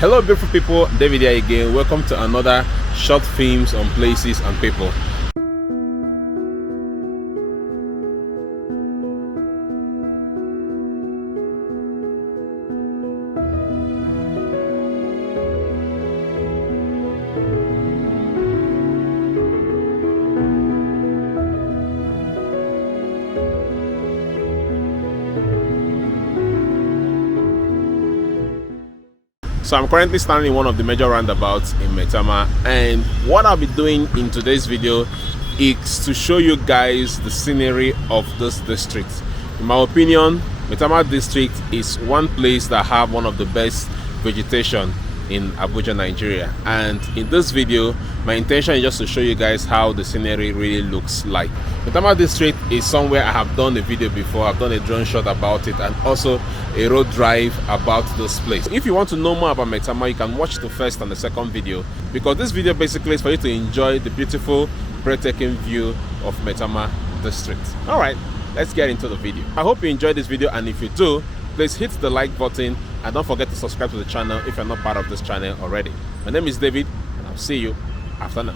Hello beautiful people, David here again. Welcome to another short films on places and people. So I'm currently standing in one of the major roundabouts in Maitama, and what I'll be doing in today's video is to show you guys the scenery of this district. In my opinion, Maitama district is one place that have one of the best vegetation in Abuja, Nigeria. And in this video, my intention is just to show you guys how the scenery really looks like. Maitama district is somewhere I have done a video before. I've done a drone shot about it and also a road drive about this place. If you want to know more about Maitama, you can watch the first and the second video, because this video basically is for you to enjoy the beautiful, breathtaking view of Maitama district. All right, let's get into the video. I hope you enjoyed this video, and if you do, please hit the like button and don't forget to subscribe to the channel if you're not part of this channel already. My name is David, and I'll see you after now.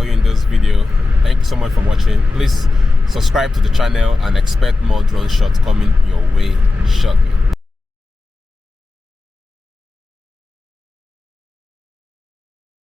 for you in this video. Thank you so much for watching. Please subscribe to the channel and expect more drone shots coming your way shortly.